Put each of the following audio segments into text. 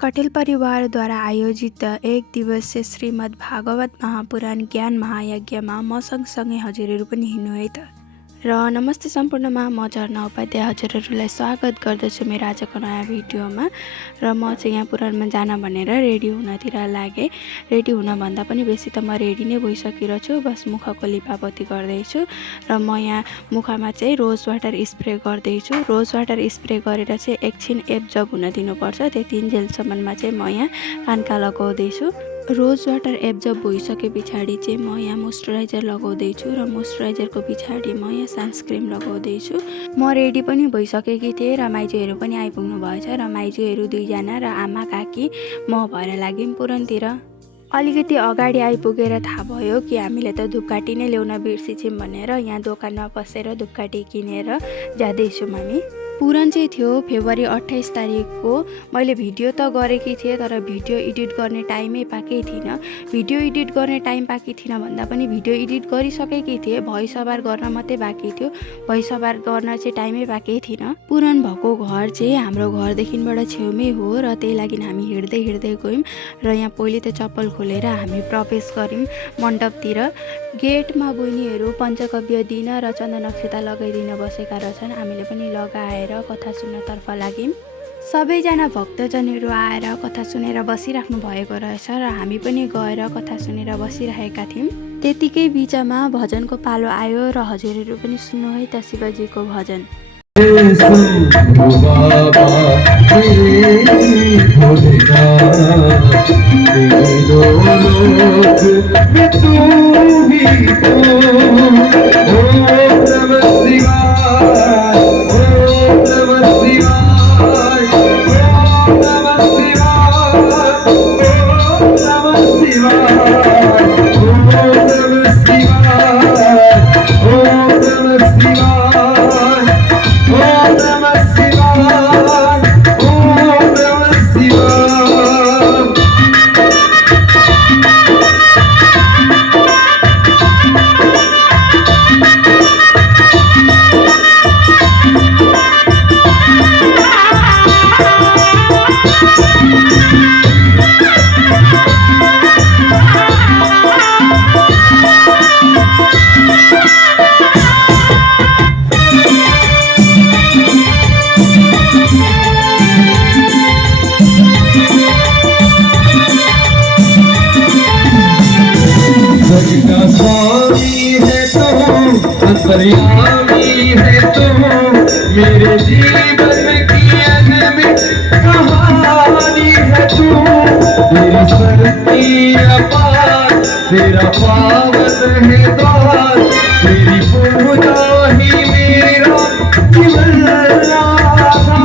कटेल परिवारद्वारा आयोजित एक दिवसीय श्रीमद् भागवत महापुराण ज्ञान महायज्ञमा म सँगसँगै हजुरहरू पनि हिँड्नु है त। र नमस्ते सम्पूर्णमा म झरना उपाध्याय हजुरहरूलाई स्वागत गर्दछु मेरो आजको नयाँ भिडियोमा। र म चाहिँ यहाँ पुराणमा जान भनेर रेडी हुनतिर लागेँ। रेडी हुनभन्दा पनि बेसी त म रेडी नै भइसकेको छु, बस मुखको लिपापोती गर्दैछु। र म यहाँ मुखमा चाहिँ रोज वाटर स्प्रे गर्दैछु। रोज वाटर स्प्रे गरेर चाहिँ एकछिन एब्जर्ब हुन दिनुपर्छ, त्यतिन्जेलसम्ममा चाहिँ म यहाँ कानका लगाउँदैछु। रोज वाटर एब्जर्ब भइसके पछाडि चाहिँ म यहाँ मोइस्चराइजर लगाउँदैछु र मोइस्चराइजरको पछाडि म यहाँ सनस्क्रिन लगाउँदैछु। म रेडी पनि भइसकेकी थिएँ र माइजूहरू पनि आइपुग्नु भएछ र माइजूहरू दुईजना र आमा काकी म भएर लाग्यौँ पुराणतिर। अलिकति अगाडि आइपुगेर थाहा भयो कि हामीले त धुपकाठी नै ल्याउन बिर्सिछौँ भनेर यहाँ दोकानमा पसेर धुपकाठी किनेर जाँदैछौँ हामी। पुराण चाहिँ थियो फेब्रुअरी 28 तारिकको। मैले भिडियो त गरेकी थिएँ तर भिडियो एडिट गर्ने टाइमै पाएकै थिइनँ। भिडियो एडिट गर्ने टाइम पाएकी थिइनँ भन्दा पनि भिडियो एडिट गरिसकेकी थिएँ, भोइस ओभर गर्न मात्रै बाँकी थियो। भोइस ओभर गर्न चाहिँ टाइमै पाएकै थिइनँ। पुराण भएको घर चाहिँ हाम्रो घरदेखिबाट छेउमै हो र त्यही लागि हामी हिँड्दै गयौँ र यहाँ पहिले त चप्पल खोलेर हामी प्रवेश गऱ्यौँ मण्डपतिर। गेटमा बहिनीहरू पञ्चकव्य दिन र चन्दन अक्षता लगाइदिन बसेका रहेछन्। हामीले पनि लगाएर कथा सुन्नतर्फ लाग्यौँ। सबैजना भक्तजनहरू आएर कथा सुनेर बसिराख्नु भएको रहेछ र हामी पनि गएर कथा सुनेर बसिरहेका थियौँ। त्यतिकै बिचमा भजनको पालो आयो र हजुरहरू पनि सुन्नु है त शिवजीको भजन। अंतर्यामी है तुम मेरे जीवन की अनमित कहानी है तुम। तेरी शक्ति अपार, तेरा पावन है द्वार, तेरी पूजा ही मेरा जीवन आधार।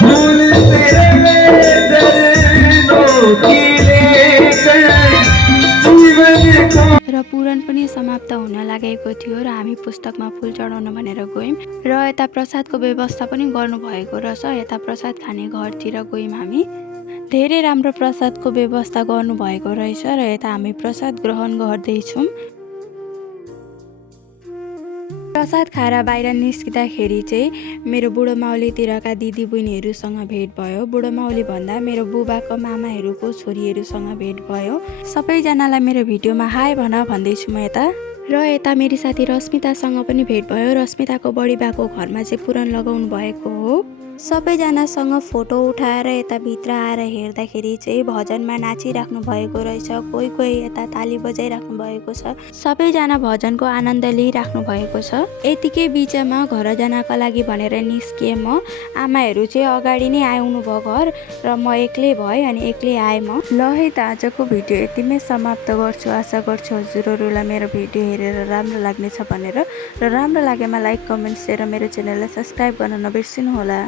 फूल तेरे चरणों की लेकर जीवन को। र पुराण पनि समाप्त हुन लागेको थियो र हामी पुस्तकमा फुल चढाउन भनेर गयौँ र यता प्रसादको व्यवस्था पनि गर्नुभएको रहेछ। यता प्रसाद खाने घरतिर गयौँ हामी। धेरै राम्रो प्रसादको व्यवस्था गर्नुभएको रहेछ र यता हामी प्रसाद ग्रहण गर्दैछौँ। प्रसाद खाएर बाहिर निस्किँदाखेरि चाहिँ मेरो बुढो माउलीतिरका दिदी बहिनीहरूसँग भेट भयो। बुढो माउली भन्दा मेरो बुबाको मामाहरूको छोरीहरूसँग भेट भयो। सबैजनालाई मेरो भिडियोमा हाई भन्दैछु म यता। र यता मेरी साथी रश्मितासँग पनि भेट भयो। रश्मिताको बढी बाको घरमा चाहिँ पुराण लगाउनु भएको हो। सबैजनासँग फोटो उठाएर यता भित्र आएर हेर्दाखेरि चाहिँ भजनमा नाचिराख्नु भएको रहेछ। कोही कोही यता ताली बजाइराख्नु भएको छ। सबैजना भजनको आनन्द लिइराख्नु भएको छ। यतिकै बिचमा घर जानको लागि भनेर निस्किएँ म। आमाहरू चाहिँ अगाडि नै आउनु भयो घर र म एक्लै भएँ अनि एक्लै आएँ म। ल है त आजको भिडियो यतिमै समाप्त गर्छु। आशा गर्छु हजुरहरूलाई मेरो भिडियो हेरेर राम्रो लाग्नेछ भनेर। र राम्रो लागेमा लाइक कमेन्ट सेयर र मेरो च्यानललाई सब्स्क्राइब गर्न नबिर्सिनु होला।